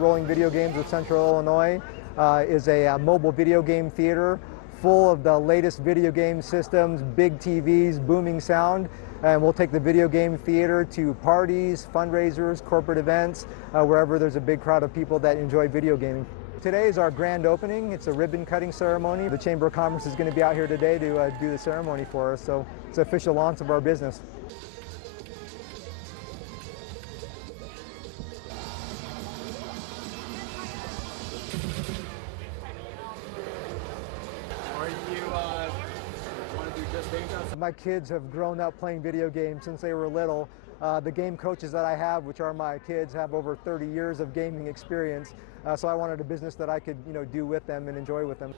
Rolling Video Games of Central Illinois is a mobile video game theater full of the latest video game systems, big TVs, booming sound, and we'll take the video game theater to parties, fundraisers, corporate events, wherever there's a big crowd of people that enjoy video gaming. Today is our grand opening. It's a ribbon cutting ceremony. The Chamber of Commerce is going to be out here today to do the ceremony for us, so it's the official launch of our business. My kids have grown up playing video games since they were little. The game coaches that I have, which are my kids, have over 30 years of gaming experience. So I wanted a business that I could, do with them and enjoy with them.